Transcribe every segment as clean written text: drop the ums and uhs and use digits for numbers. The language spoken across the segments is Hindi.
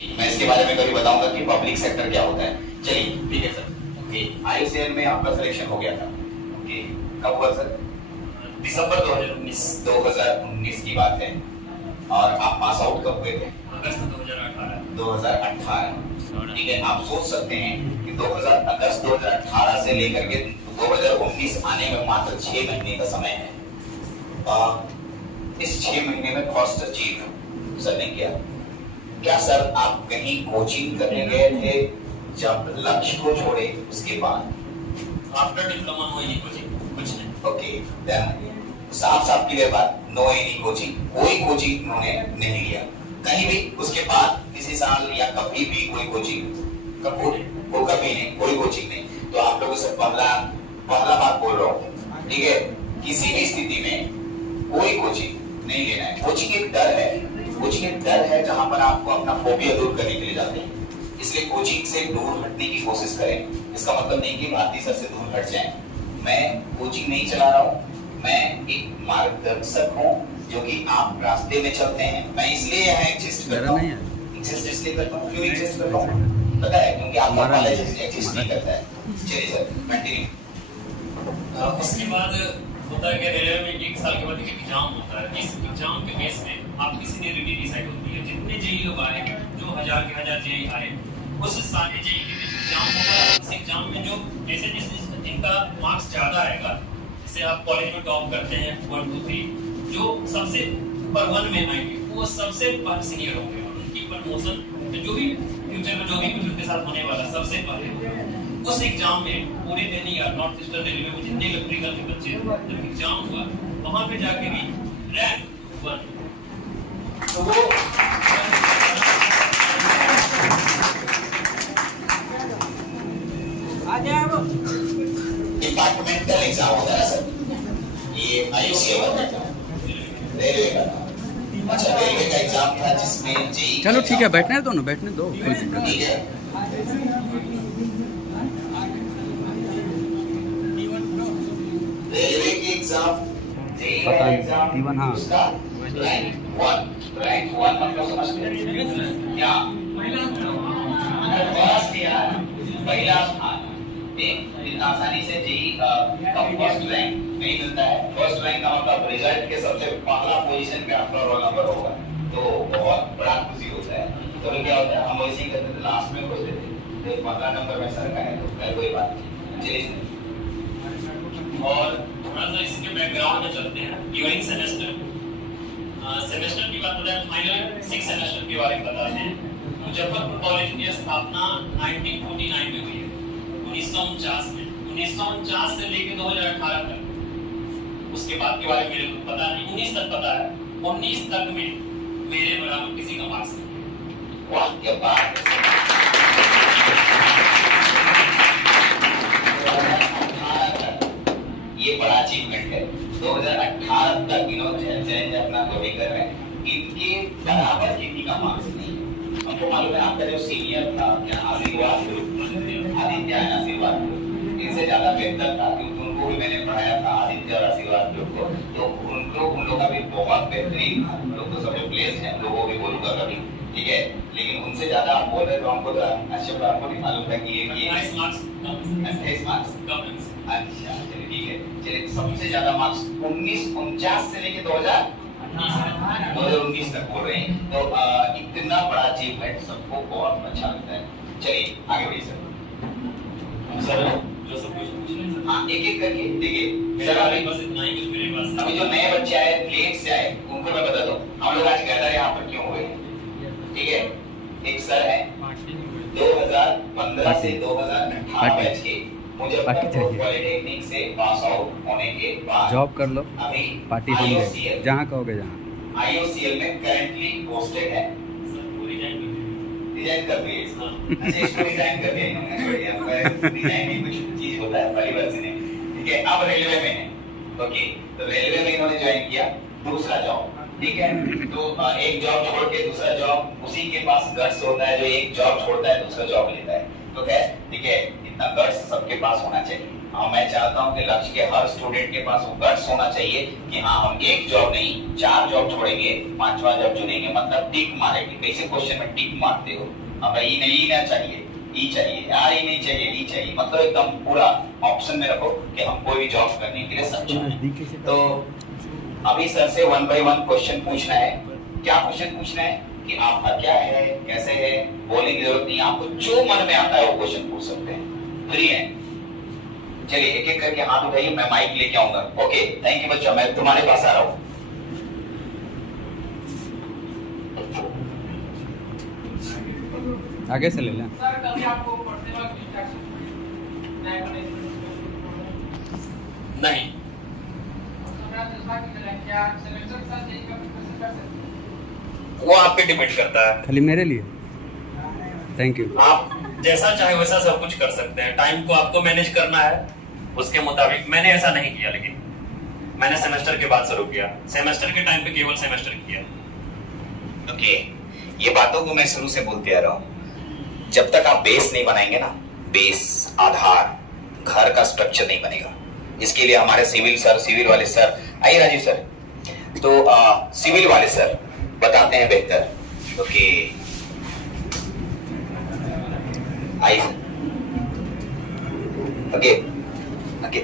मैं इसके बारे में कभी बताऊंगा कि पब्लिक सेक्टर क्या होता है। चलिए ठीक है सर। ओके, आईयूसीएल में आपका सिलेक्शन हो गया था। ओके, कब हुआ सर? दिसंबर 2019 की बात है। और आप पास आउट कब हुए थे? अगस्त 2018। ठीक है, आप सोच सकते हैं कि अगस्त 2018 से लेकर के 2019 आने में मात्र 6 महीने का समय है। इस 6 महीने में फर्स्ट अचीव सर ने किया क्या? सर आप कहीं कोचिंग करने गए थे जब लक्ष्य को छोड़े उसके बाद? After diploma no any coaching, कुछ नहीं। ओके, देन साफ क्लियर बात, नो एनी कोचिंग, कोई कोचिंग उन्होंने नहीं लिया कहीं भी। उसके बाद किसी साल या कभी भी कोई कोचिंग कभी नहीं, कोई कोचिंग नहीं। तो आप लोगों से पहला बात बोल रहा हूँ, ठीक है? किसी भी स्थिति में कोई कोचिंग नहीं लेना है। कोचिंग एक डर है, कोचिंग एक डर है जहां पर आपको अपना फोबिया दूर करने के लिए जाते हैं। इसलिए कोचिंग से दूर हटने की कोशिश करें। इसका मतलब नहीं कि भारती सर से दूर हट जाएं। मैं कोचिंग नहीं चला रहा हूँ, मैं एक मार्गदर्शक हूँ जो कि आप रास्ते में चलते हैं। मैं इसलिए यहाँ एग्जिस्ट करता हूँ, इसलिए करता हूँ। क्यों एग्जिस्ट करता हूँ पता है? क्योंकि आपका कॉलेज एग्जिस्ट नहीं करता है। चलिए सर कंटिन्यू। उसके बाद होता है कि रेलवे में 1 साल के बाद एक एग्जाम होता है। इस एग्जाम के बेस में आपकी सीनियरिटी डिसाइड होती है। जितने जेई लोग आए, जो हजार के हजार जेई आए, उस सारे जेई के बीच एग्जाम होता है। उस एग्जाम में जो जैसे जिनका मार्क्स ज्यादा आएगा, जैसे आप कॉलेज में टॉप करते हैं 1 2 3, जो सबसे पर 1 में आएंगे वो सबसे सीनियर होंगे और उनकी प्रमोशन जो भी फ्यूचर में जो भी कुछ उनके साथ होने वाला सबसे पहले उस एग्जाम में पूरे दिल्ली या नॉर्थ ईस्टर्न रेलवे में जितने इलेक्ट्रिकल के बच्चे जब एग्जाम हुआ वहां पे जाके भी रैंक 1। तो वो डिपार्टमेंटल एग्जाम होता है सर, ये आईयूसीएल का रेलवे का। अच्छा, रेलवे का एग्जाम था जिसमें जेई। चलो ठीक है, बैठने दो ना, बैठने दो, ठीक है। रेलवे के एग्जाम T1 हाँ उसका रैंक 1 मतलब समझते हैं क्या? पहला स्थान इतना आसानी से जेई का फर्स्ट रैंक नहीं मिलता है। फर्स्ट रैंक का मतलब रिजल्ट के सबसे पहला पोजीशन पे आपका रोल नंबर होगा, तो बहुत बड़ा खुशी होता है। तो क्या होता है, हम वैसे ही करते थे, लास्ट में खोजते थे, तो पहला नंबर में सर का है तो खैर कोई बात नहीं। चलिए और थोड़ा सा इसके बैकग्राउंड में चलते हैं। ड्यूरिंग सेमेस्टर की बात बताएं, फाइनल 6 सेमेस्टर के बारे में बताते हैं। मुजफ्फरपुर कॉलेज की स्थापना 1949 में हुई है, 1949 में। 1949 से लेकर 2018 तक, उसके बाद के बारे में मेरे को पता नहीं, 19 तक पता है। 19 तक में मेरे बराबर किसी का मार्क्स नहीं। वाह क्या बात है। ये बड़ा अचीवमेंट है। 2018 तक इन्होंने चैलेंज अपना जो भी कर रहे हैं, इनके बराबर किसी का मार्क्स नहीं। हमको मालूम है आपका जो सीनियर था आशीर्वाद ग्रुप, आदित्य आशीर्वाद ग्रुप, इनसे ज्यादा बेहतर था क्योंकि उनको भी मैंने पढ़ाया था, आदित्य और आशीर्वाद ग्रुप को। तो उन लोग का भी बहुत बेहतरीन था। लोग तो सब प्लेस हैं, लोगों को भी बोलूंगा कभी, ठीक है? लेकिन उनसे ज्यादा आप बोल रहे तो हमको तो अच्छा आपको नहीं मालूम था कि ये 28 मार्क्स अच्छा चलिए ठीक है। चलिए सबसे ज्यादा मार्क्स 1949 से लेके 2019 तक बोल रहे हैं। तो इतना बड़ा अचीवमेंट सबको बहुत अच्छा लगता है। चलिए आगे बढ़िए सर। जो सब कुछ पूछ रहे हैं हाँ, एक करके देखिए सर। बस इतना ही कुछ मेरे पास। अभी जो नए बच्चे आए, प्लेन से आए, उनको मैं बता दूं हम लोग आज गैदर यहाँ पर क्यों हुए, ठीक है? एक सर है 2015 से 2018 बैच के मुजफ्फरपुर पॉलिटेक्निक से पास आउट होने के बाद जॉब कर लो, अभी पार्टी हम देंगे जहाँ कहोगे जहाँ। आईयूसीएल में करंटली पोस्टेड है। डिजाइन कर दिए इसको। अच्छा, इसको डिजाइन कर दिया इन्होंने, बढ़िया। डिजाइन में कुछ चीज होता है परिवर्तन है, ठीक है? अब रेलवे में है। ओके, तो रेलवे में इन्होंने ज्वाइन किया दूसरा जॉब, ठीक है? तो एक जॉब छोड़ के दूसरा जॉब, उसी के पास गट्स होता है जो एक जॉब छोड़ता है दूसरा जॉब लेता है। तो क्या ठीक है, इतना गट्स सबके पास होना चाहिए। मैं चाहता हूं कि लक्ष्य के हर स्टूडेंट के पास वो गट्स होना चाहिए कि हाँ हम एक जॉब नहीं 4 जॉब छोड़ेंगे, 5वां जॉब चुनेंगे, मतलब टिक मारेंगे। कैसे क्वेश्चन में टिक मारते हो? अब ई नहीं ना चाहिए, ई चाहिए, यार ई नहीं चाहिए, ई चाहिए, मतलब एकदम पूरा ऑप्शन में रखो कि हम कोई भी जॉब करने के लिए सक्षम हैं। तो अभी सर से 1 by 1 क्वेश्चन पूछना है। क्या क्वेश्चन पूछना है कि आपका क्या है, कैसे है, बोलने की जरूरत नहीं, आपको जो मन में आता है वो क्वेश्चन पूछ सकते हैं। फ्री है? चलिए एक एक करके हाथ उठाइए, मैं माइक लेके आऊंगा। ओके, थैंक यू बच्चों, मैं तुम्हारे पास आ रहा हूं। आगे से ले लें। सर कभी आपको पढ़ते वक्त डिस्ट्रैक्शन नहीं। क्या सेमेस्टर के साथ जेईई का प्रिपरेशन कर सकते हैं? वो आप पे डिपेंड करता है। खाली मेरे लिए। Thank you. आप जैसा चाहे वैसा सब कुछ कर सकते हैं। टाइम को आपको मैनेज करना है उसके मुताबिक। मैंने ऐसा नहीं किया, लेकिन मैंने सेमेस्टर के बाद शुरू किया। सेमेस्टर के टाइम पे केवल सेमेस्टर किया। ओके, ये बातों को मैं शुरू से बोलते आ रहा हूं। जब तक आप बेस नहीं बनाएंगे ना, बेस आधार, घर का स्ट्रक्चर नहीं बनेगा। इसके लिए हमारे सिविल वाले सर, आइए राजीव सर, तो सिविल वाले सर बताते हैं बेहतर। ओके आइए, ओके ओके।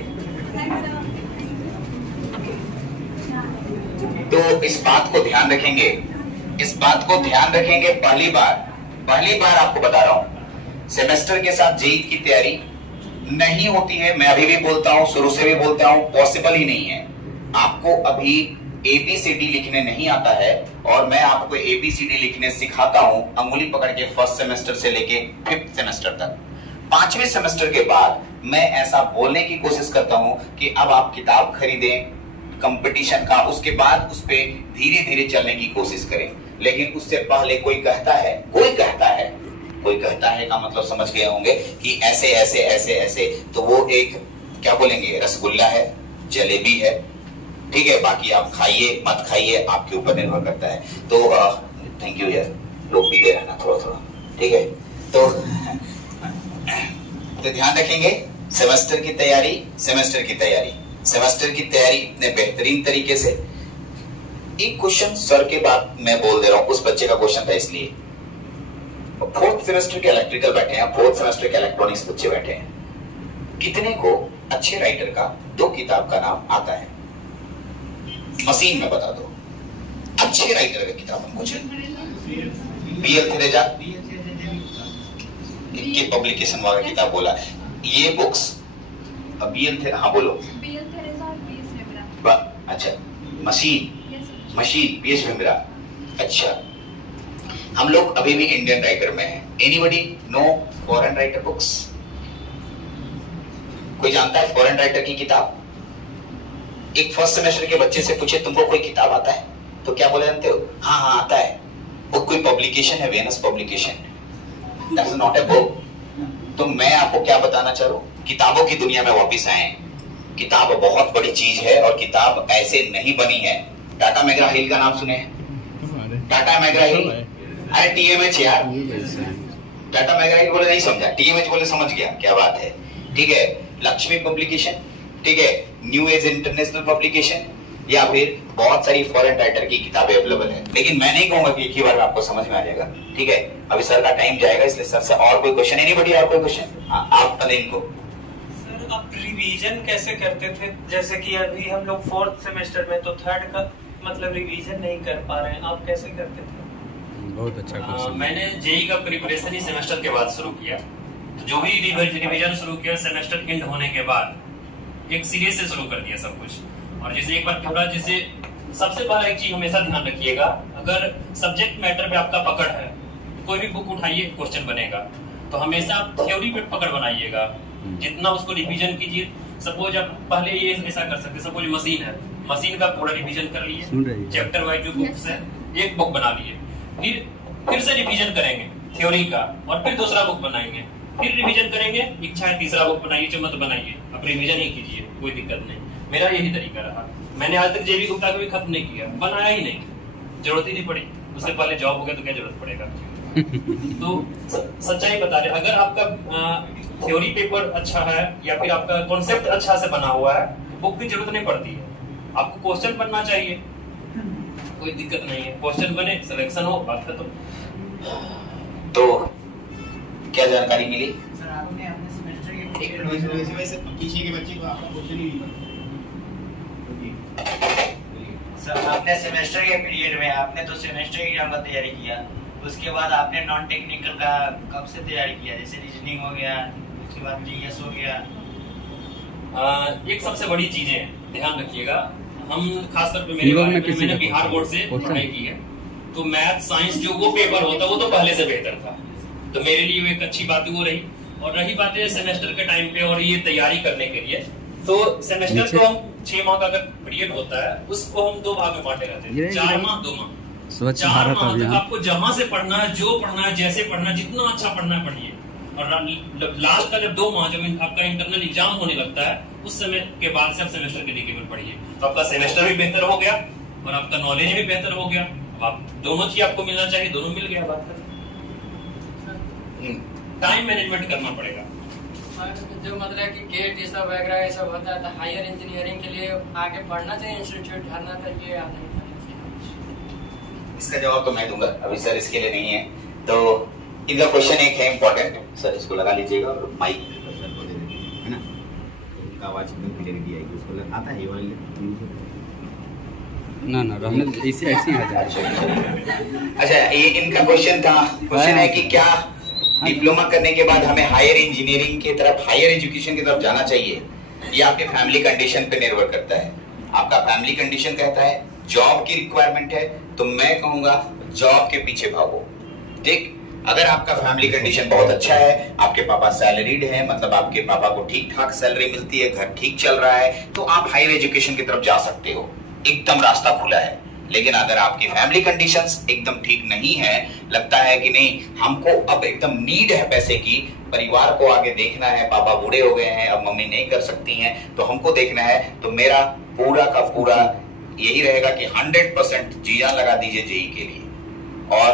तो इस बात को ध्यान रखेंगे, इस बात को ध्यान रखेंगे। पहली बार आपको बता रहा हूं, सेमेस्टर के साथ जेईई की तैयारी नहीं होती है। मैं अभी भी बोलता हूं, शुरू से भी बोलता हूं, पॉसिबल ही नहीं है। आपको अभी ABCD लिखने नहीं आता है और मैं आपको ABCD लिखने सिखाता हूं अंगुली पकड़ के, फर्स्ट सेमेस्टर से लेके 5th सेमेस्टर तक। 5वें सेमेस्टर के बाद मैं ऐसा बोलने की कोशिश करता हूं कि अब आप किताब खरीदें कंपटीशन का, उसके बाद उस पे धीरे धीरे चलने की कोशिश करें। लेकिन उससे पहले कोई कहता है का मतलब समझ गए होंगे कि ऐसे ऐसे ऐसे ऐसे, तो वो एक क्या बोलेंगे, रसगुल्ला है, जलेबी है, ठीक है। बाकी आप खाइए मत खाइए, आपके ऊपर निर्भर करता है। तो थैंक यू यार, लोग भी दे रहना थोड़ा थोड़ा, ठीक है। तो ध्यान रखेंगे, सेमेस्टर की तैयारी इतने बेहतरीन तरीके से। एक क्वेश्चन सर के बाद मैं बोल दे रहा हूं, उस बच्चे का क्वेश्चन था इसलिए। 4th सेमेस्टर के इलेक्ट्रिकल बैठे हैं, 4th सेमेस्टर के इलेक्ट्रॉनिक्स बच्चे बैठे हैं। कितने को अच्छे राइटर का 2 किताब का नाम आता है? मशीन में बता दो, अच्छे राइटर का किताब हमको चाहिए। BL थेरेजा के पब्लिकेशन वाला किताब बोला है, ये बुक्स। BL थेरेजा, हाँ बोलो। BL थेरेजा और BS वेम्बरा। अच्छा, मशीन BS वेम्बरा। अच्छा, हम लोग अभी भी इंडियन राइटर में हैं। Anybody know foreign writer books? कोई जानता है फॉरेन राइटर की किताब? एक फर्स्ट सेमेस्टर के बच्चे से पूछे तुमको कोई किताब आता है, तो क्या बोले जानते हो? हाँ आता है। वो कोई पब्लिकेशन है, Venus publication, that's not a book. तो मैं आपको क्या बताना चाह रहा हूं, किताबों की दुनिया में वापिस आए। किताब बहुत बड़ी चीज है और किताब ऐसे नहीं बनी है। टाटा मैग्रा हिल का नाम सुने हैं? टाटा मैग्रा हिल, अरे TMH यार, टाटा मैग्रा हिल बोले नहीं समझा, TMH बोले समझ गया, क्या बात है, ठीक है। लक्ष्मी पब्लिकेशन, ठीक है, न्यू एज इंटरनेशनल पब्लिकेशन, या फिर बहुत सारी फॉरेन राइटर की किताबें अवेलेबल है। लेकिन मैं नहीं कहूंगा कि एक ही बार में आपको समझ में आ जाएगा, ठीक है। अभी सर का टाइम जाएगा, इसलिए सर से और कोई क्वेश्चन, एनीबॉडी और कोई क्वेश्चन? आप तनिन को। सर आप रिवीजन कैसे करते थे? जैसे कि अभी हम लोग 4th सेमेस्टर में, तो 3rd का मतलब रिवीजन नहीं कर पा रहे हैं, आप कैसे करते थे? बहुत अच्छा क्वेश्चन। मैंने जेईई का प्रिपरेशन ही सेमेस्टर के बाद शुरू किया। तो जो भी रिवीजन शुरू किया सेमेस्टर एंड होने के बाद एक सीरीज से शुरू कर दिया सब कुछ। और जैसे एक बार पूरा, जैसे सबसे पहला एक चीज हमेशा ध्यान रखिएगा, अगर सब्जेक्ट मैटर पे आपका पकड़ है, कोई भी बुक उठाइए क्वेश्चन बनेगा, तो हमेशा आप थ्योरी पे पकड़ बनाइएगा, जितना उसको रिवीजन कीजिए। सपोज आप पहले ये ऐसा कर सकते, सपोज मशीन है, मशीन का पूरा रिवीजन कर लिए, चैप्टर वाइज जो बुक्स है एक बुक बना लिए, फिर से रिवीजन करेंगे थ्योरी का, और फिर दूसरा बुक बनाएंगे, फिर रिवीजन करेंगे, इच्छा है तीसरा बुक बनाइए, चाहे मत बनाइए, आप रिवीजन ही कीजिए, कोई दिक्कत नहीं। मेरा यही तरीका रहा। मैंने आज तक जेबी गुप्ता को भी खत्म नहीं किया, बनाया ही नहीं, जरूरत ही नहीं पड़ी। उससे पहले जॉब हो गया तो क्या जरूरत पड़ेगा। तो सच्चाई बता रहे, अगर आपका थ्योरी पेपर अच्छा है या फिर आपका कॉन्सेप्ट अच्छा से बना हुआ है, बुक की जरूरत नहीं पड़ती है। आपको क्वेश्चन बनना चाहिए, कोई दिक्कत नहीं है, क्वेश्चन बने, सिलेक्शन हो, बात खत्म। तो क्या जानकारी मिली? सर आपने अपने सेमेस्टर के पीछे के बच्चे को आपका क्वेश्चन ही नहीं पता। सर आपने सेमेस्टर के पीरियड में आपने तो सेमेस्टर एग्जाम का तैयारी किया, उसके बाद आपने नॉन टेक्निकल का कब से तैयारी किया? जैसे रीजनिंग हो गया, उसके बाद जीएस हो गया। एक सबसे बड़ी चीजें ध्यान रखिएगा, हम खासतौर पे मैंने बिहार बोर्ड से पढ़ाई की है, तो मैथ साइंस जो वो पेपर होता है वो तो पहले से बेहतर था, तो मेरे लिए एक अच्छी बात वो रही। और रही बातें सेमेस्टर के टाइम पे और ये तैयारी करने के लिए, तो सेमेस्टर को हम 6 माह का अगर पीरियड होता है उसको हम 2 भाग में बांटे रहते हैं, 4 माह 2 माह। स्वच्छ 4 भारत माह तक अभियान आपको जहां से पढ़ना है, जो पढ़ना है, जैसे पढ़ना है, जितना अच्छा पढ़ना है पढ़िए। और लास्ट का जब 2 माह जब आपका इंटरनल एग्जाम होने लगता है, उस समय के बाद से आप सेमेस्टर के लिए केवल पढ़िए, तो आपका सेमेस्टर भी बेहतर हो गया और आपका नॉलेज भी बेहतर हो गया। आप दोनों चीज आपको मिलना चाहिए, दोनों मिल गया, बात खत्म। टाइम मैनेजमेंट करना पड़ेगा। जो मतलब कि गेट ये सब वगैरह ये सब होता है, तो हायर इंजीनियरिंग के लिए आगे बढ़ना चाहिए, इंस्टीट्यूट ढूंढना चाहिए या नहीं? इसका जवाब तो मैं दूंगा, अभी सर इसके लिए नहीं है। तो इनका क्वेश्चन एक है इम्पोर्टेंट, सर इसको लगा लीजिएगा और माइक सर को दे देंगे, है ना? तो उनका आवाज एकदम क्लियरिटी आएगी, उसको आता है ये वाले ना रहने ऐसे ऐसे ही आ जाए। अच्छा, ये इनका क्वेश्चन था। क्वेश्चन है कि क्या डिप्लोमा करने के बाद हमें हायर इंजीनियरिंग की तरफ, हायर एजुकेशन की तरफ जाना चाहिए? ये आपके फैमिली कंडीशन पे निर्भर करता है। आपका फैमिली कंडीशन कहता है जॉब की रिक्वायरमेंट है, तो मैं कहूंगा जॉब के पीछे भागो। ठीक, अगर आपका फैमिली कंडीशन बहुत अच्छा है, आपके पापा सैलरीड है, मतलब आपके पापा को ठीक ठाक सैलरी मिलती है, घर ठीक चल रहा है, तो आप हायर एजुकेशन की तरफ जा सकते हो, एकदम रास्ता खुला है। लेकिन अगर आपकी फैमिली कंडीशंस एकदम ठीक नहीं है, लगता है कि नहीं हमको अब एकदम नीड है पैसे की, परिवार को आगे देखना है, पापा बूढ़े हो गए हैं, अब मम्मी नहीं कर सकती हैं, तो हमको देखना है, तो मेरा पूरा का पूरा यही रहेगा कि 100% जी जान लगा दीजिए जेई के लिए। और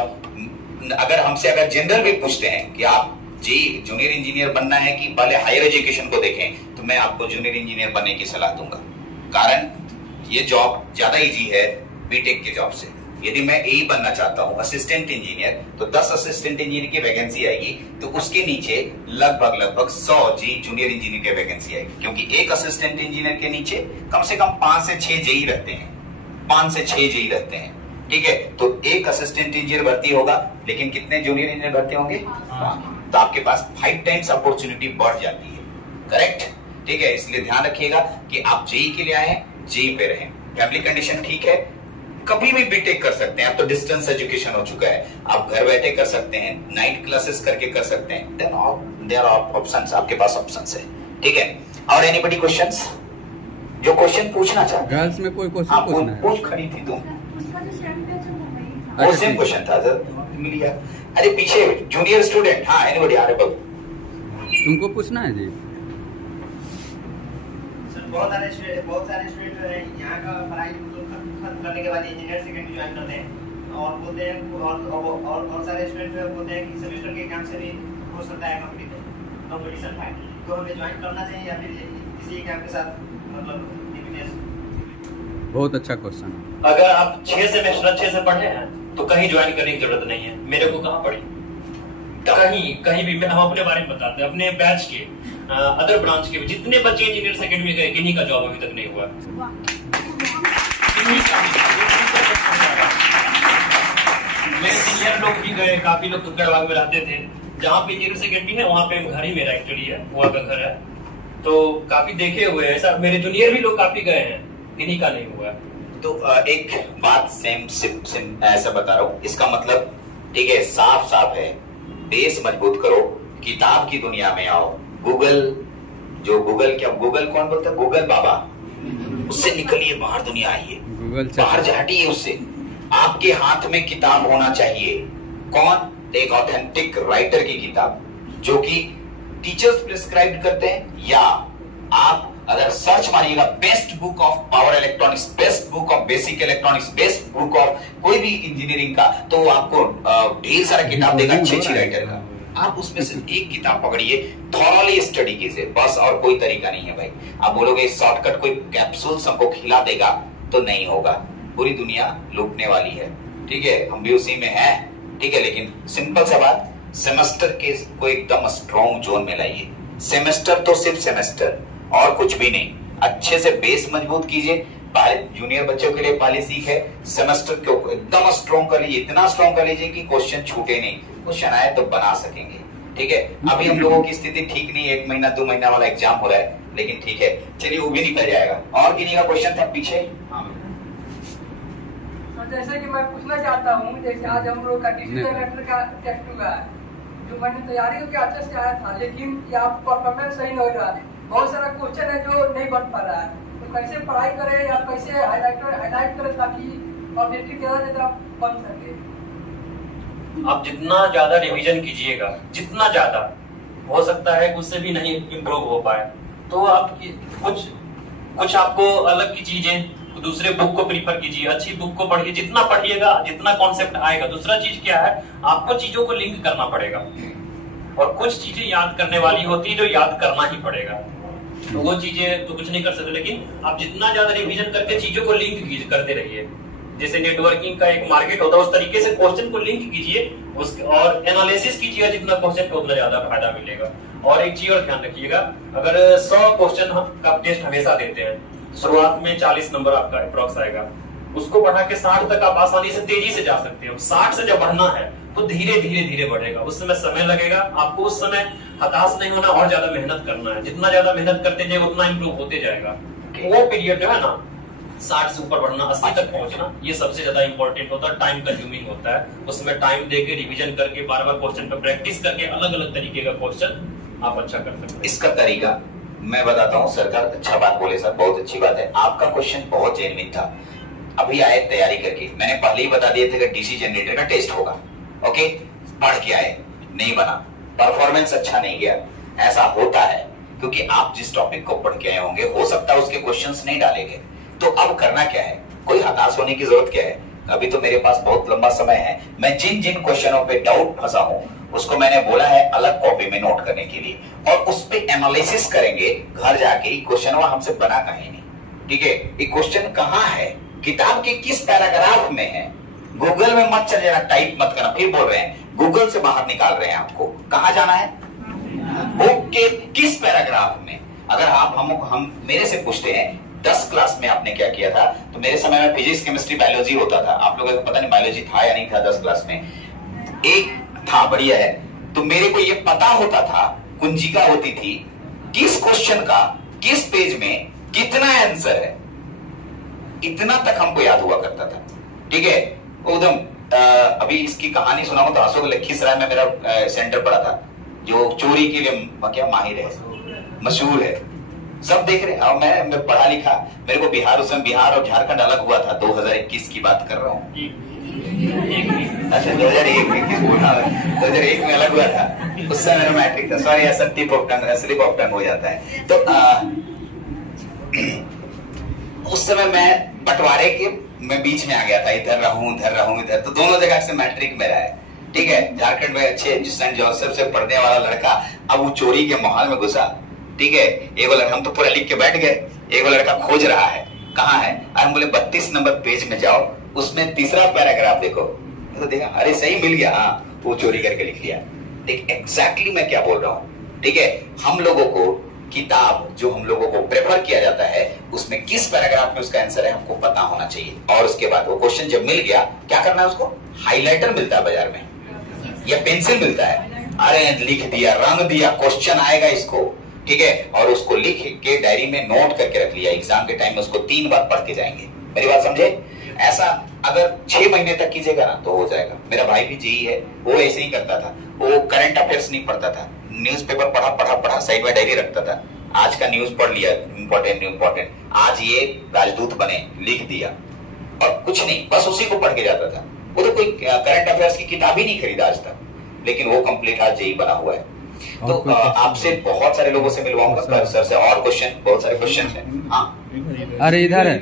अगर हमसे अगर जनरल भी पूछते हैं कि आप जेई जूनियर इंजीनियर बनना है कि पहले हायर एजुकेशन को देखें, तो मैं आपको जूनियर इंजीनियर बनने की सलाह दूंगा। कारण ये जॉब ज्यादा इजी है बीटेक के जॉब से। यदि मैं यही बनना चाहता हूं असिस्टेंट इंजीनियर, तो 10 असिस्टेंट इंजीनियर की वैकेंसी आएगी, तो उसके नीचे लगभग 100 जेई जूनियर इंजीनियर की वैकेंसी आएगी, क्योंकि एक असिस्टेंट इंजीनियर के नीचे कम से कम 5 से 6 जेई रहते हैं, 5 से 6 जेई रहते हैं। ठीक है, तो एक असिस्टेंट इंजीनियर भर्ती होगा, लेकिन कितने जूनियर इंजीनियर भर्ती होंगे? तो आपके पास 5 टाइम्स अपॉर्चुनिटी बढ़ जाती है। करेक्ट? ठीक है, इसलिए ध्यान रखिएगा कि आप जेई के लिए आए, जेई पे रहें। फैमिली कंडीशन ठीक है, कभी भी बीटेक कर सकते हैं, अब तो डिस्टेंस एजुकेशन हो चुका है, आप घर बैठे कर सकते हैं, नाइट क्लासेस करके कर सकते हैं, देयर आर ऑप्शंस, आपके पास ऑप्शंस है। ठीक है, और एनीबॉडी क्वेश्चंस? जो क्वेश्चन पूछना चाहते हैं, गर्ल्स में कोई क्वेश्चन पूछना है? पूछ खड़ी थी तुम, उसका जो स्टेम पे जो है वो सेम क्वेश्चन था सर, मिल गया। अरे पीछे जूनियर स्टूडेंट, हाँ एनीबॉडी आ रहे बाबू, तुमको पूछना है जी? बहुत सारे स्टूडेंट यहाँ का पढ़ाई खत्म करने के बाद इंजीनियर सेकेंडरी ज्वाइन करते हैं और बोलते हैं और सारे स्टूडेंट बोलते हैं कि सेमेस्टर के एग्जाम से भी हो सकता है कंपटीशन फाइट, तो हमें ज्वाइन करना चाहिए या फिर किसी एग्जाम के साथ मतलब बहुत अच्छा क्वेश्चन है। अगर आप 6 सेमेस्टर अच्छे से पढ़े हैं तो कहीं ज्वाइन करने की जरूरत नहीं है। मेरे को कहाँ पड़ी, कहीं भी। हम अपने बारे में बताते हैं, अपने बैच के अदर ब्रांच के जितने बच्चे इंजीनियर सेकेंडरी में गए, किन्हीं का जॉब अभी तक नहीं हुआ। मेरे सीनियर लोग भी गए, काफी लोग गढ़वाल में रहते थे, जहाँ पे इंजीनियर सेकेंडरी है वहाँ पे घर ही मेरा एक्चुअली है, वहाँ का घर है, तो काफी देखे हुए हैं। ऐसा मेरे जूनियर भी लोग काफी गए हैं, किन्हीं का नहीं हुआ। तो एक बात सेम ऐसा बता रहा हूँ, इसका मतलब ठीक है, साफ है, बेस मजबूत करो, किताब की दुनिया में आओ। गूगल कौन बोलता है? गूगल बाबा, उससे निकलिए, बाहर दुनिया आइए, बाहर हटिए उससे। आपके हाथ में किताब होना चाहिए। कौन? एक ऑथेंटिक राइटर की किताब, जो कि टीचर्स प्रिस्क्राइब करते हैं, या आप अगर सर्च मारिएगा best book of power electronics, best book of basic electronics, best book of कोई भी इंजीनियरिंग का, तो आपको ढेर सारा किताब देगा अच्छी राइटर का। आप उसमें से एक किताब पकड़िए, थॉरली स्टडी कीजिए, बस और कोई तरीका नहीं है भाई। आप बोलोगे शॉर्टकट कोई कैप्सूल्स हमको खिला देगा तो नहीं होगा, पूरी दुनिया लूटने वाली है, ठीक है, हम भी उसी में हैं, ठीक है। लेकिन सिंपल सा बात, सेमेस्टर के को एकदम स्ट्रॉन्ग जोन में लाइए। सेमेस्टर तो सिर्फ सेमेस्टर और कुछ भी नहीं, अच्छे से बेस मजबूत कीजिए। जूनियर बच्चों के लिए पहली सीख है, सेमेस्टर को एकदम स्ट्रॉन्ग कर लीजिए, इतना स्ट्रॉन्ग कर लीजिए कि क्वेश्चन छूटे नहीं, क्वेश्चन आए तो बना सकेंगे, ठीक है। अभी हम लोगों की स्थिति ठीक नहीं है, 1 महीना 2 महीना वाला एग्जाम हो रहा है, लेकिन ठीक है, चलिए वो भी निकल जाएगा। और किन्हीं का क्वेश्चन था पीछे? जैसे कि मैं पूछना चाहता हूँ, जैसे आज हम लोग का डिजिटल का टेस्ट हुआ है, जो मैंने तैयारी करके अच्छे से आया था, लेकिन यहाँ परफॉर्मेंस सही नहीं हो रहा है, बहुत सारा क्वेश्चन है जो नहीं बन पा रहा है, तो कैसे पढ़ाई करें या कैसे हाईलाइट करें ताकि ऑब्जेक्टिव ज्यादा बन सके? आप जितना ज्यादा रिवीजन कीजिएगा, जितना ज्यादा हो सकता है उससे भी नहीं इम्प्रूव हो पाए, तो आप कुछ आपको अलग की चीजें, दूसरे बुक को प्रीफर कीजिए, अच्छी बुक को पढ़िए, जितना पढ़िएगा जितना कॉन्सेप्ट आएगा। दूसरा चीज क्या है, आपको चीजों को लिंक करना पड़ेगा, और कुछ चीजें याद करने वाली होती है जो याद करना ही पड़ेगा, तो वो चीजें तो कुछ नहीं कर सकते, लेकिन आप जितना ज्यादा रिवीजन करके चीजों को लिंक करते रहिए। जैसे नेटवर्किंग का एक मार्केट होता है, उस तरीके से क्वेश्चन को लिंक कीजिए और एनालिसिस कीजिएगा, जितना क्वेश्चन को उतना ज्यादा फायदा मिलेगा। और एक चीज और ध्यान रखिएगा, अगर 100 क्वेश्चन का टेस्ट हमेशा देते हैं, शुरुआत में 40 नंबर आपका अप्रॉक्स आएगा, उसको बढ़ा के 60 तक आप आसानी से तेजी से जा सकते हो। 60 से जब बढ़ना है तो धीरे धीरे बढ़ेगा, उस समय समय लगेगा, आपको उस समय हताश नहीं होना और ज्यादा मेहनत करना है। जितना ज्यादा मेहनत करते जाए उतना इम्प्रूव होते जाएगा। वो पीरियड जो है ना, 60 से ऊपर बढ़ना, 80 तक पहुंचना, ये सबसे ज्यादा इंपॉर्टेंट होता है, टाइम कंज्यूमिंग होता है। उसमें टाइम देके रिवीजन करके बार बार क्वेश्चन पे प्रैक्टिस करके अलग अलग तरीके का क्वेश्चन आप अच्छा कर सकते हैं। इसका तरीका मैं बताता हूँ। सरकार अच्छा बात बोले सर, बहुत अच्छी बात है। आपका क्वेश्चन बहुत जेन्युइन था, अभी आए तैयारी करके, मैंने पहले ही बता दिए थे कि डीसी जनरेटर का टेस्ट होगा, ओके, पढ़ के आए, नहीं बना, परफॉर्मेंस अच्छा नहीं गया, ऐसा होता है क्योंकि आप जिस टॉपिक को पढ़ के आए होंगे, हो सकता है उसके क्वेश्चंस नहीं डाले गए। तो अब करना क्या है, कोई हताश होने की जरूरत क्या है, अभी तो मेरे पास बहुत लंबा समय है। मैं जिन जिन क्वेश्चनों पे डाउट फंसा हूं उसको मैंने बोला है अलग कॉपी में नोट करने के लिए, और उस पे एनालिसिस करेंगे घर जाके। क्वेश्चन हमसे बना कहीं नहीं, ठीक है, ये क्वेश्चन कहाँ है, किताब के किस पैराग्राफ में है, गूगल में मत चले जाना, टाइप मत करना, फिर बोल रहे हैं गूगल से बाहर निकाल रहे हैं आपको, कहाँ जाना है, बुक के किस पैराग्राफ में। अगर आप हम मेरे से पूछते हैं 10 क्लास में आपने क्या किया था, तो मेरे समय में फिजिक्स केमिस्ट्री बायोलॉजी होता था, आप लोगों को पता नहीं बायोलॉजी था या नहीं था 10 क्लास में, एक था, बढ़िया है। तो मेरे को ये पता होता था, कुंजिका होती थी, किस क्वेश्चन का किस पेज में कितना आंसर है, इतना तक हमको याद हुआ करता था, ठीक है। एकदम अभी इसकी कहानी सुनाऊं तो हंसोगे, लखीसराय में मेरा सेंटर पड़ा था जो चोरी के लिए क्या माहिर है, मशहूर है, सब देख रहे हैं। और मैं पढ़ा लिखा, मेरे को बिहार, उस समय बिहार और झारखंड अलग हुआ था, 2021 की बात कर रहा हूँ, अच्छा 2021 बोल रहा है, 2001 में अलग हुआ था, उस समय मेरा मैट्रिक था, सॉरी स्लिप ऑफ टंग हो जाता है। तो उस समय मैं बंटवारे के मैं बीच में आ गया था, इधर रहूं इधर, तो दोनों जगह से मैट्रिक मेरा है, ठीक है। झारखंड में अच्छे सेंट जोसेफ से पढ़ने वाला लड़का अब वो चोरी के माहौल में घुसा, ठीक है। एक लड़का, हम तो पूरा लिख के बैठ गए, एक लड़का खोज रहा है कहाँ है, और हम बोले 32 नंबर पेज में जाओ, उसमें तीसरा पैराग्राफ देखो, तो देखा अरे सही मिल गया, हाँ वो चोरी करके लिख लिया। ठीक, एग्जैक्टली मैं क्या बोल रहा हूँ, ठीक है। हम लोगों को किताब जो हम लोगों को प्रेफर किया जाता है उसमें किस पैराग्राफ में उसका आंसर है हमको पता होना चाहिए। और उसके बाद वो क्वेश्चन जब मिल गया, क्या करना है, उसको हाइलाइटर मिलता है बाजार में या पेंसिल मिलता है, अरे लिख दिया, रंग दिया, क्वेश्चन आएगा इसको, ठीक है, और उसको लिख के डायरी में नोट करके रख लिया, एग्जाम के टाइम में उसको 3 बार पढ़ के जाएंगे। मेरी बात समझे? ऐसा अगर 6 महीने तक कीजिएगा ना तो हो जाएगा। मेरा भाई भी जेई है, वो ऐसे ही करता था, वो करंट अफेयर्स नहीं पढ़ता था, न्यूज़पेपर पढ़ा साइड में डायरी रखता था, आज का न्यूज पढ़ लिया, इंपॉर्टेंट, आज ये राजदूत बने, लिख दिया, और कुछ नहीं, बस उसी को पढ़ के जाता था। वो तो कोई करंट अफेयर्स की किताब ही नहीं खरीदा आज तक, लेकिन वो कंप्लीट आज जेई बना हुआ है। तो आपसे बहुत सारे लोगों से मिलवाऊंगा सर से, और क्वेश्चन, बहुत सारे क्वेश्चन है। हाँ अरे इधर है,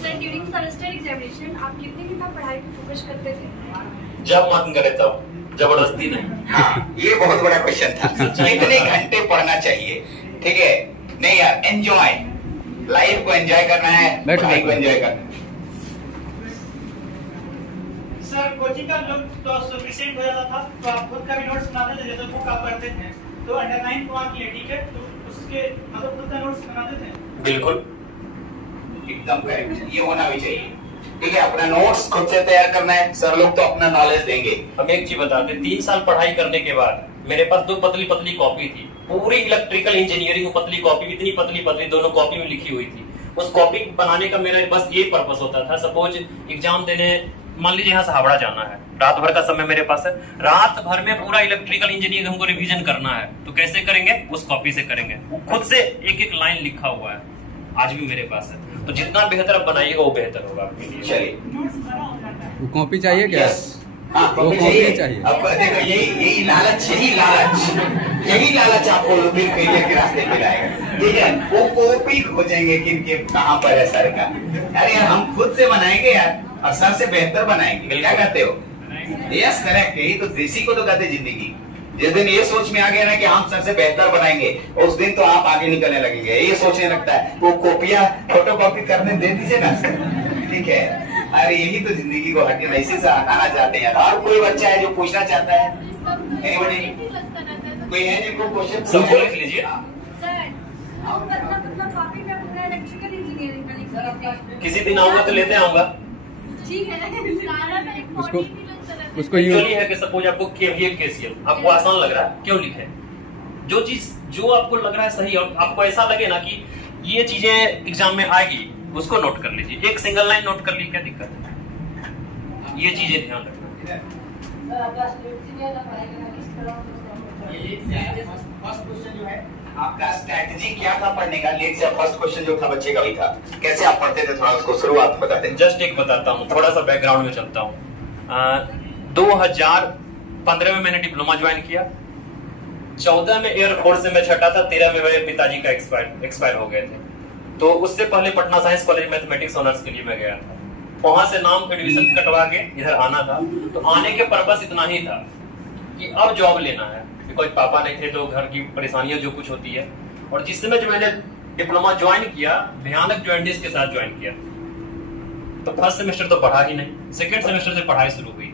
Sir, during semester examination, condition आप कितनी कितना पढ़ाई पे फोकस करते थे? जब मन करे तब, जबरदस्ती नहीं। हाँ, ये बहुत बड़ा क्वेश्चन था। कितने घंटे पढ़ना चाहिए? ठीक है, नहीं यार, एंजॉय लाइफ को एंजॉय करना है, पढ़ाई को एंजॉय करना है। सर कोचिंग का लोग तो सफिशिएंट हो जाता था, तो आप खुद का भी नोट्स बनाते थे, जैसे बुक आप पढ़ते थे तो अंडर 9 को आप किए, ठीक है, तो उसके मतलब खुद का नोट्स बनाते थे? बिल्कुल, एकदम करेक्ट, ये होना भी चाहिए। ठीक है, अपना नोट्स खुद से तैयार करना है, सर लोग तो अपना नॉलेज देंगे। हम एक चीज बताते, 3 साल पढ़ाई करने के बाद मेरे पास 2 पतली पतली कॉपी थी, पूरी इलेक्ट्रिकल इंजीनियरिंग में पतली कॉपी, इतनी पतली पतली दोनों कॉपी में लिखी हुई थी। उस कॉपी बनाने का मेरा बस ये पर्पस होता था, सपोज एग्जाम देने मान लीजिए यहाँ से हावड़ा जाना है, रात भर का समय मेरे पास है, रात भर में पूरा इलेक्ट्रिकल इंजीनियरिंग हमको रिवीजन करना है, तो कैसे करेंगे? उस कॉपी से करेंगे। खुद से एक एक लाइन लिखा हुआ है, आज भी मेरे पास है। तो जितना बेहतर आप बनाइएगा वो बेहतर होगा आपके लिए। चलिए, वो कॉपी चाहिए क्या? हाँ, वो कॉपी चाहिए। अब देखो, यही लालच आपको फिर फेलियर के रास्ते पे लाएगा। ठीक है, वो कॉपी खोजेंगे कि कहाँ पर है सर का। अरे यार, हम खुद से बनाएंगे यार, और सर से बेहतर बनाएंगे। क्या कहते हो? यस, करेक्ट, यही तो इसी को तो कहते जिंदगी। जिस दिन ये सोच में आ गया ना कि हम सर से बेहतर बनाएंगे, उस दिन तो आप आगे निकलने लगेंगे। ये सोचने लगता है वो कॉपियां फोटो कॉपी करने दे दीजिए ना। ठीक है, अरे यही तो जिंदगी को हटना, इसी से हटाना चाहते हैं। और कोई बच्चा है जो पूछना चाहता है? कोई है जिनको क्वेश्चन? सब लिख लीजिए। किसी दिन आऊंगा तो लेते आऊंगा। उसको एक्चुअली है कि सपोज आपको KVL KCL आपको आसान लग रहा है, क्यों लिखे? जो चीज जो आपको लग रहा है सही और आपको ऐसा लगे ना कि ये चीजें एग्जाम में आएगी, उसको नोट कर लीजिए। एक सिंगल लाइन नोट कर लीजिए, क्या दिक्कत है? ये चीजें ध्यान रखना। फर्स्ट क्वेश्चन जो है आपका, स्ट्रैटेजी क्या था पढ़ने का? लेट से फर्स्ट क्वेश्चन जो था बच्चे का भी था, कैसे आप पढ़ते थे? थोड़ा उसको शुरुआत बता दें। जस्ट एक बताता हूँ, थोड़ा सा बैकग्राउंड में चलता हूँ। 2015 में मैंने डिप्लोमा ज्वाइन किया, 14 में एयरफोर्स से मैं छटा था, 13 में मेरे पिताजी का एक्सपायर हो गए थे। तो उससे पहले Patna science college mathematics honours के लिए मैं गया था। वहां से नाम एडमिशन कटवा के इधर आना था। तो आने के पर्पस इतना ही था कि अब जॉब लेना है, बिकॉज पापा नहीं थे तो घर की परेशानियां जो कुछ होती है। और जिस समय जो मैंने डिप्लोमा ज्वाइन किया, भयानक जॉइंटिस के साथ ज्वाइन किया। तो फर्स्ट सेमेस्टर तो पढ़ा ही नहीं, सेकेंड सेमेस्टर से पढ़ाई शुरू हुई।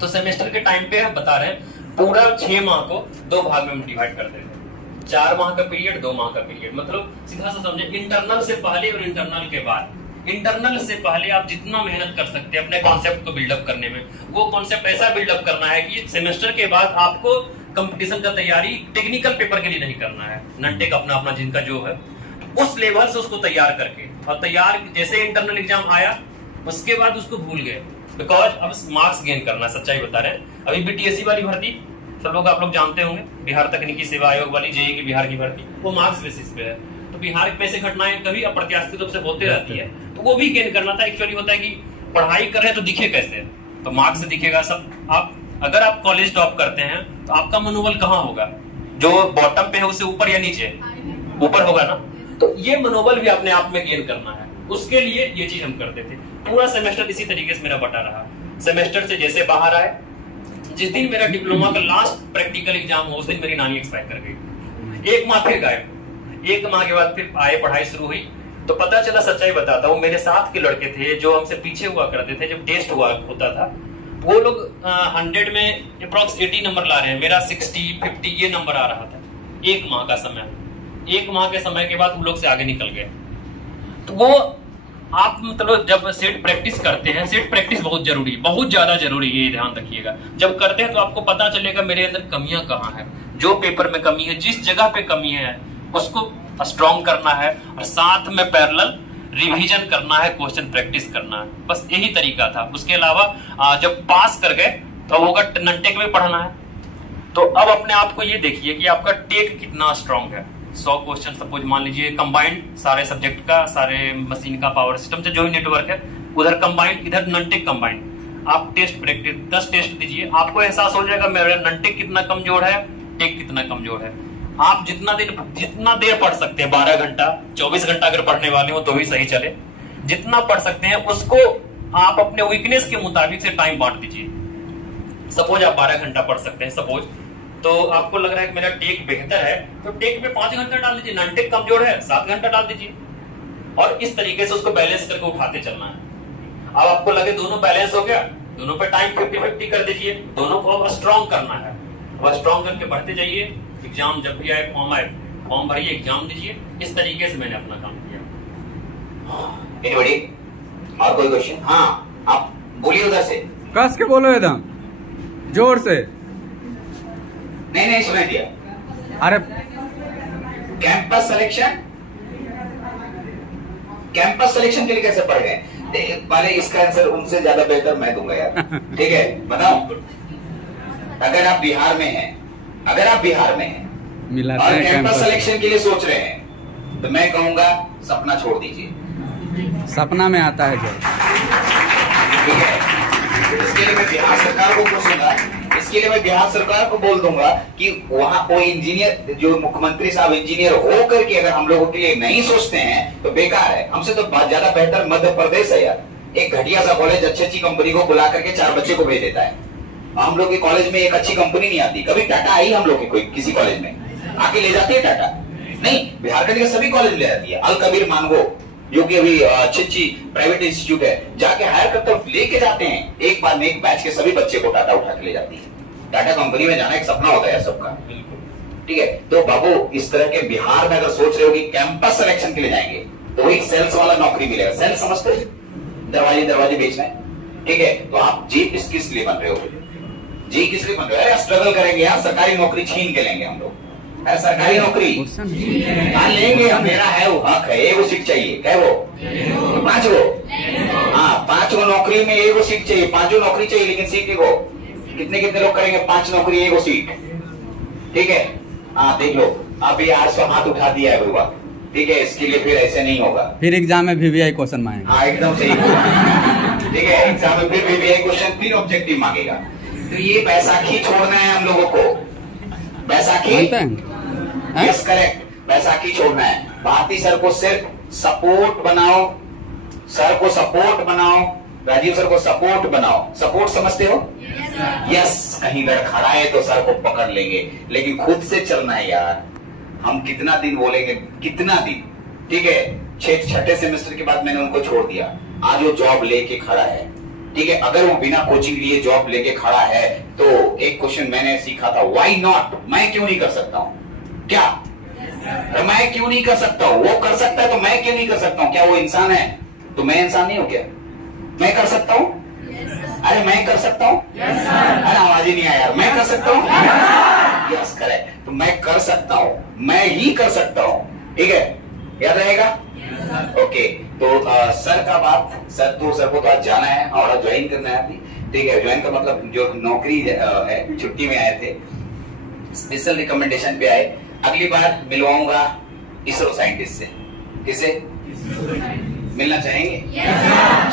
तो सेमेस्टर के टाइम पे हम बता रहे हैं, पूरा 6 माह को 2 भाग में हम डिवाइड करते थे। 4 माह का पीरियड, 2 माह का पीरियड। मतलब सीधा सा समझे, इंटरनल से पहले और इंटरनल के बाद। इंटरनल से पहले आप जितना मेहनत कर सकते हैं अपने कॉन्सेप्ट को बिल्डअप करने में, वो कॉन्सेप्ट ऐसा बिल्डअप करना है कि सेमेस्टर के बाद आपको कंपटीशन का तैयारी टेक्निकल पेपर के लिए नहीं करना है। ननटेक अपना अपना जिनका जो है उस लेवल से उसको तैयार करके, और तैयार जैसे इंटरनल एग्जाम आया उसके बाद उसको भूल गए, बिकॉज अब मार्क्स गेन करना है। सच्चाई बता रहे हैं। अभी BTSC वाली भर्ती सब लोग आप लोग जानते होंगे, बिहार तकनीकी सेवा आयोग वाली JEE की बिहार की भर्ती, वो मार्क्स बेसिस पे है। तो बिहार में से घटनाएं कभी अप्रत्याशित रूप से होते रहती है, तो वो भी गेन करना था। एक्चुअली होता है कि पढ़ाई कर रहे हैं तो दिखे कैसे, तो मार्क्स से दिखेगा सब। आप अगर आप कॉलेज टॉप करते हैं तो आपका मनोबल कहाँ होगा? जो बॉटम पे है उससे ऊपर या नीचे? ऊपर होगा ना। तो ये मनोबल भी अपने आप में गेन करना है, उसके लिए ये चीज हम करते थे। पूरा सेमेस्टर इसी तरीके से मेरा बटा रहा। सेमेस्टर से जैसे बाहर आए, जिस दिन मेरा डिप्लोमा का लास्ट प्रैक्टिकल एग्जाम हो, उस दिन मेरी नानी एक्सपायर कर गई। 1 माह फिर गायब। 1 माह के बाद फिर आए, पढ़ाई शुरू हुई, तो पता चला, सच्चाई बताता हूँ, मेरे साथ के लड़के थे जो हमसे पीछे हुआ करते थे। जब टेस्ट होता था, वो लोग 100 में अप्रॉक्स 80 नंबर ला रहे हैं, मेरा 60, 50 ये नंबर आ रहा था। 1 माह का समय, 1 माह के समय के बाद वो लोग से आगे निकल गए। तो वो आप मतलब जब सेट प्रैक्टिस करते हैं, सेट प्रैक्टिस बहुत जरूरी, बहुत ज्यादा जरूरी है, ये ध्यान रखिएगा। जब करते हैं तो आपको पता चलेगा मेरे अंदर कमियां कहाँ है, जो पेपर में कमी है, जिस जगह पे कमी है उसको स्ट्रॉन्ग करना है, और साथ में पैरेलल रिवीजन करना है, क्वेश्चन प्रैक्टिस करना है। बस यही तरीका था। उसके अलावा जब पास कर गए तो होगा ननटेक में पढ़ना है। तो अब अपने आप को ये देखिए कि आपका टेक कितना स्ट्रॉन्ग है। 100 क्वेश्चन सपोज मान लीजिए, कंबाइंड सारे सब्जेक्ट का, सारे मशीन का, पावर सिस्टम से जो भी नेटवर्क है उधर कंबाइंड, इधर ननटेक कंबाइंड। आप टेस्ट प्रैक्टिस 10 टेस्ट दीजिए, आपको एहसास हो जाएगा मेरा ननटेक कितना कमजोर है, टेक कितना कमजोर है। आप जितना देर पढ़ सकते हैं, 12 घंटा 24 घंटा अगर पढ़ने वाले हो तो भी सही चले, जितना पढ़ सकते हैं उसको आप अपने वीकनेस के मुताबिक से टाइम बांट दीजिए। सपोज आप 12 घंटा पढ़ सकते हैं, सपोज, तो आपको लग रहा है कि मेरा टेक बेहतर है तो टेक में 5 घंटा डाल दीजिए, नॉन टेक कमजोर है 7 घंटा डाल दीजिए, और इस तरीके से उसको बैलेंस करके उठाते चलना है। अब आपको लगे दोनों बैलेंस हो गया, दोनों पे टाइम 50-50 कर दीजिए, दोनों को अब स्ट्रॉन्ग करना है। अब स्ट्रॉन्ग करके बढ़ते जाइए, एग्जाम जब भी आए फॉर्म भरिए, एग्जाम दीजिए। इस तरीके से मैंने अपना काम किया। एनीबॉडी और कोई क्वेश्चन? हाँ आप बोलिए उधर से, कस के बोलो एकदम जोर से। नहीं सुनाई दिया। अरे कैंपस सिलेक्शन के लिए कैसे पढ़ गए? पहले इसका आंसर उनसे ज्यादा बेहतर मैं दूंगा यार। ठीक है बताओ, अगर आप बिहार में हैं और कैंपस सिलेक्शन के लिए सोच रहे हैं तो मैं कहूंगा सपना छोड़ दीजिए। सपना में आता है जो, ठीक है, इसके लिए मैं बिहार सरकार को पूछूंगा, इसके लिए मैं बिहार सरकार को बोल दूंगा कि वहां कोई इंजीनियर, जो मुख्यमंत्री साहब इंजीनियर हो करके अगर हम लोगों के लिए नहीं सोचते हैं तो बेकार है। हमसे तो ज्यादा बेहतर मध्य प्रदेश है यार। एक घटिया सा कॉलेज अच्छी कंपनी को बुला करके 4 बच्चे को भेज देता है। हम लोग के कॉलेज में एक अच्छी कंपनी नहीं आती। कभी टाटा आई हम लोग के कोई किसी कॉलेज में आके ले जाती है टाटा? नहीं, बिहार के सभी कॉलेज ले जाती है। अल कबीर मांगो जो कि अभी अच्छी प्राइवेट इंस्टीट्यूट है, जाके हायर करते लेके जाते हैं, एक बार में एक बैच के सभी बच्चे को टाटा उठा के ले जाती है। टाटा कंपनी में जाना एक सपना होता है सबका। ठीक है, तो बाबू इस तरह के बिहार में अगर सोच रहे हो कि कैंपस सिलेक्शन के लिए जाएंगे तो वही सेल्स वाला नौकरी मिलेगा। सेल्स समझते हो, दरवाजे बेचना है। ठीक है, तो आप जी किस लिए बन रहे हो? जी किस लिए बन रहे हो? अरे स्ट्रगल करेंगे यार, सरकारी नौकरी छीन के लेंगे हम लोग। सरकारी नौकरी लेंगे, मेरा है वो हक है। एगो सीट चाहिए, क्या वो 5 गो? हाँ, 5 गो नौकरी में एगो सीट चाहिए। 5 नौकरी चाहिए लेकिन सीट एगो। कितने लोग करेंगे 5 नौकरी एगो सीट? ठीक है, हाँ देख लो अभी 800 हाथ उठा दिया है बुआ। ठीक है, इसके लिए फिर ऐसे नहीं होगा, फिर एग्जाम में VVI क्वेश्चन मांगेगा। हाँ एकदम सही। ठीक है, एग्जाम में फिर VVI क्वेश्चन, फिर ऑब्जेक्टिव मांगेगा। तो ये बैसाखी छोड़ना है हम लोगों को। बैसाखी, यस करेक्ट, बैसाखी छोड़ना है। भारती सर को सिर्फ सपोर्ट बनाओ, सर को सपोर्ट बनाओ, राजीव सर को सपोर्ट बनाओ। सपोर्ट समझते हो? यस, कहीं खड़ा है तो सर को पकड़ लेंगे, लेकिन खुद से चलना है यार। हम कितना दिन बोलेंगे, कितना दिन? ठीक है, 6ठे सेमेस्टर के बाद मैंने उनको छोड़ दिया। आज वो जॉब लेके खड़ा है। ठीक है, अगर वो बिना कोचिंग लिए जॉब लेके खड़ा है तो एक क्वेश्चन मैंने सीखा था, व्हाई नॉट? मैं क्यों नहीं कर सकता हूं? क्या तो मैं क्यों नहीं कर सकता हूं? वो कर सकता है तो मैं क्यों नहीं कर सकता हूं? क्या वो इंसान है तो मैं इंसान नहीं हूं क्या? मैं कर सकता हूं? अरे मैं कर सकता हूं? अरे आवाज ही नहीं आया यार। मैं कर सकता हूं? यस करेक्ट, तो मैं कर सकता हूं, मैं ही कर सकता हूं। ठीक है, याद रहेगा? ओके, तो सर का बात, सर को तो आज जाना है और ज्वाइन करना है अभी। ठीक है, ज्वाइन का मतलब जो नौकरी है, छुट्टी में आए थे, स्पेशल रिकमेंडेशन पे आए। अगली बार मिलवाऊंगा इसरो साइंटिस्ट से। किसे मिलना चाहेंगे?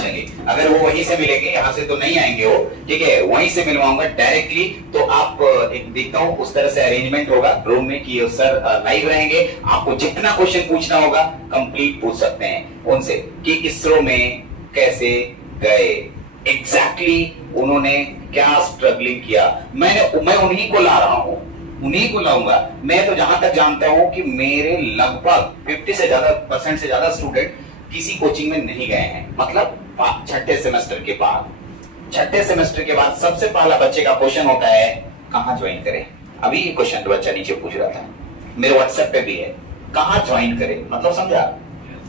चलिए, अगर वो वहीं से मिलेंगे, यहाँ से तो नहीं आएंगे वो। ठीक है, वहीं से मिलवाऊंगा डायरेक्टली। तो आप एक देखता हूँ उस तरह से अरेंजमेंट होगा रूम में कि सर लाइव रहेंगे। आपको जितना क्वेश्चन पूछना होगा कंप्लीट पूछ सकते हैं उनसे कि इसरो में कैसे गए, एग्जैक्टली उन्होंने क्या स्ट्रगलिंग किया। मैं उन्हीं को ला रहा हूँ, उन्हीं को लाऊंगा। मैं तो जहां तक जानता हूं कि मेरे लगभग 50% से ज्यादा स्टूडेंट किसी कोचिंग में नहीं गए हैं। मतलब 6ठे सेमेस्टर के बाद सबसे पहला बच्चे का क्वेश्चन होता है कहां ज्वाइन करें। अभी ये क्वेश्चन तो बच्चा नीचे पूछ रहा था, मेरे व्हाट्सएप पे भी है, कहां ज्वाइन करें? मतलब समझा?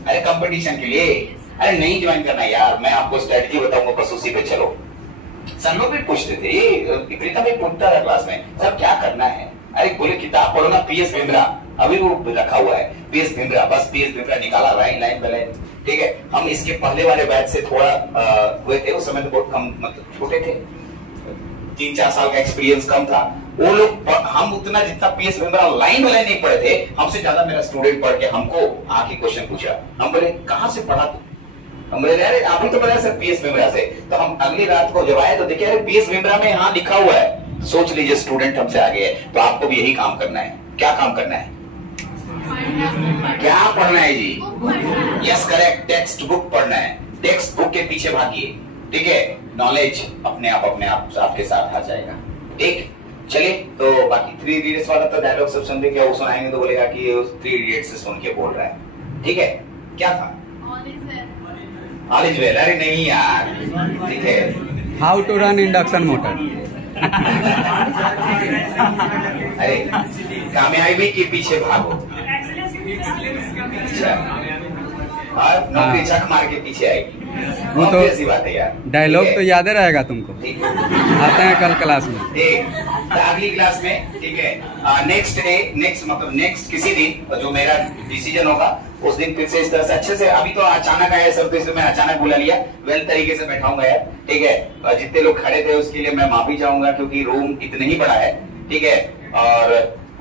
अरे कंपटीशन के लिए, अरे नहीं ज्वाइन करना यार, मैं आपको स्ट्रेटजी बताऊंगा, बस उसी पे चलो। सर लोग भी पूछते थे, ये प्रीतम भी पूछता रहा क्लास में, सर क्या करना है? अरे बोले किताब पढ़ो ना, PS भिमरा, अभी वो रखा हुआ है PS भिमरा, बस PS भिमरा निकाला लाइन बाय लाइन। ठीक है, हम इसके पहले वाले बैच से थोड़ा हुए थे, उस समय तो बहुत कम, मतलब छोटे थे, 3-4 साल का एक्सपीरियंस कम था। वो लोग, हम उतना जितना PS भिमरा लाइन बाय लाइन नहीं पढ़े थे, हमसे ज्यादा मेरा स्टूडेंट पढ़ के हमको आके क्वेश्चन पूछा। हम बोले कहां से पढ़ा तू? हम बोले अरे आप ही तो पढ़ा सर PS भिमरा से। तो हम अगली रात को जब आए तो देखिए अरे PS भिमरा में यहाँ लिखा हुआ है। सोच लीजिए स्टूडेंट हमसे आगे है, तो आपको भी यही काम करना है। क्या काम करना है? क्या पढ़ना है जी? यस करेक्ट, टेक्स्ट बुक पढ़ना है। टेक्स्ट बुक के पीछे भागिए, ठीक है, नॉलेज अपने आप आपके साथ आ जाएगा। ठीक, चलिए तो बाकी 3 इडियट्स वाला तो डायलॉग सब सुन के वो सुनाएंगे तो बोलेगा कि ये 3 इडियट्स से सुन के बोल रहा है। ठीक है, क्या था? All is well. अरे नहीं यार, ठीक है। How to run induction motor. अरे कामयाबी के पीछे भागो, और नौकरी झक मार के पीछे आएगी। वो तो ऐसी बात है यार, डायलॉग तो याद रहेगा तुमको। आते हैं कल क्लास में। तो अगली क्लास में, ठीक है, नेक्स्ट डे, नेक्स्ट किसी दिन जो मेरा डिसीजन होगा उस दिन फिर से इस तरह से अच्छे से। अभी तो अचानक आया सब, तो इसलिए मैं अचानक बुला लिया, वेल तरीके से बैठाऊंगा यार। ठीक है, जितने लोग खड़े थे उसके लिए मैं माफी चाहूंगा, क्योंकि रूम इतने ही बड़ा है। ठीक है, और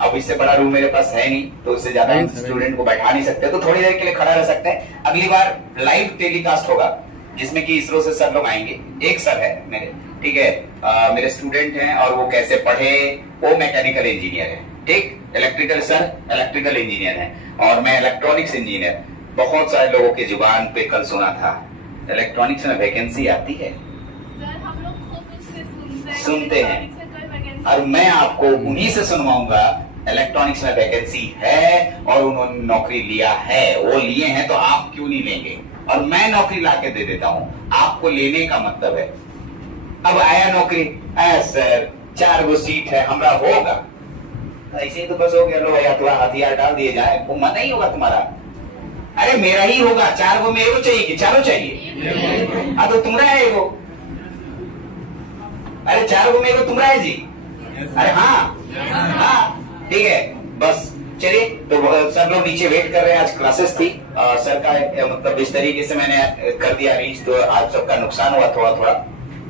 अब इससे बड़ा रूम मेरे पास है नहीं, तो इससे ज्यादा स्टूडेंट को बैठा नहीं सकते, तो थोड़ी देर के लिए खड़ा रह सकते हैं। अगली बार लाइव टेलीकास्ट होगा, जिसमें कि इसरो से सर लोग आएंगे। एक सर है मेरे, ठीक है, मेरे स्टूडेंट हैं, और वो कैसे पढ़े, वो मैकेनिकल इंजीनियर है। ठीक, इलेक्ट्रिकल सर इलेक्ट्रिकल इंजीनियर है, और मैं इलेक्ट्रॉनिक्स इंजीनियर। बहुत सारे लोगों की जुबान पे कल सुना था इलेक्ट्रॉनिक्स में वैकेंसी आती है, हम लोग खूब उससे सुनते हैं, और मैं आपको उन्हीं से सुनवाऊंगा इलेक्ट्रॉनिक्स में वैकेंसी है और उन्होंने नौकरी लिया है। वो लिए हैं तो आप क्यों नहीं लेंगे? और मैं नौकरी लाके दे देता हूं, आपको लेने का मतलब है। अब आया नौकरी, आया सर 4 गो सीट है, हमरा होगा, ऐसे ही तो बस हो गया, लो भैया थोड़ा हथियार डाल दिए जाए, वो मन नहीं होगा तुम्हारा। अरे मेरा ही होगा, 4 गो मेरे को चाहिए कि चारों चाहिए? हाँ तो तुम्हारा है वो। अरे 4 गो मेरे को तुम्हारा है जी। अरे हाँ हाँ, ठीक है, बस चलिए। तो सब लोग नीचे वेट कर रहे हैं, आज क्लासेस थी सर का, मतलब इस तरीके से मैंने कर दिया अरेंज, तो आज सबका नुकसान हुआ थोड़ा थोड़ा,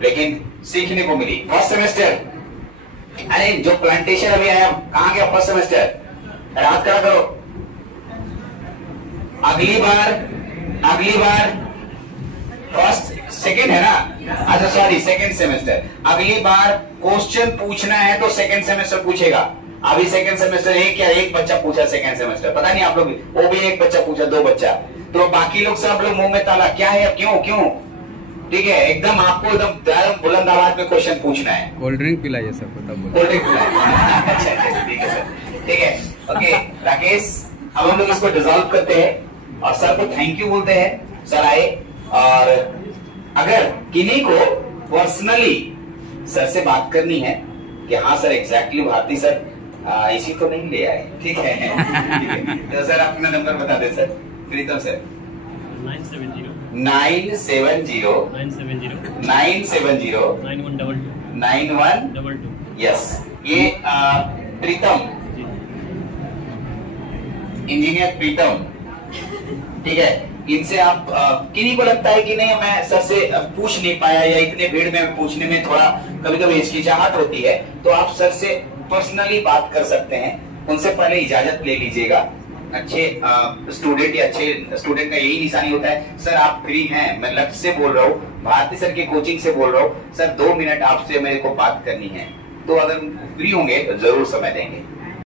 लेकिन सीखने को मिली। फर्स्ट सेमेस्टर, अरे जो प्लांटेशन अभी आया, कहाँ गया फर्स्ट सेमेस्टर? रात करा करो। अगली बार फर्स्ट सेकंड है ना, अच्छा सॉरी सेकंड सेमेस्टर। अगली बार क्वेश्चन पूछना है तो सेकंड सेमेस्टर पूछेगा। अभी सेकंड सेमेस्टर एक बच्चा पूछा सेकंड सेमेस्टर, पता नहीं आप लोग, वो भी एक बच्चा पूछा, 2 बच्चा, तो बाकी लोग सब लोग मुंह में ताला, क्या है, क्यों? ठीक है, एकदम आपको एकदम बुलंद आवाज में क्वेश्चन पूछना है। कोल्ड ड्रिंक पिलाइए सबको, तब कोल्ड ड्रिंक पिलाइए। अच्छा ठीक है सर, ठीक है, ओके राकेश, अब हम लोग इसको डिसॉल्व करते हैं और सर को थैंक यू बोलते हैं, सर आए। और अगर किन्हीं को पर्सनली सर से बात करनी है कि हाँ सर एग्जैक्टली भारती सर इसी तो नहीं ले आए, ठीक है, ठीक है, तो सर अपना नंबर बता दे सर। प्रीतम सर 970 यस, ये प्रीतम, इंजीनियर प्रीतम, ठीक है। इनसे आप किन्हीं को लगता है कि नहीं मैं सर से पूछ नहीं पाया, या इतने भीड़ में पूछने में थोड़ा कभी कभी हिचकिचाहट होती है, तो आप सर से पर्सनली बात कर सकते हैं। उनसे पहले इजाजत ले लीजिएगा। अच्छे स्टूडेंट या अच्छे स्टूडेंट का यही निशानी होता है, सर आप फ्री हैं, मैं लक्ष्य से बोल रहा हूँ, भारती सर की कोचिंग से बोल रहा हूँ, सर 2 मिनट आपसे मेरे को बात करनी है। तो अगर फ्री होंगे तो जरूर समय देंगे।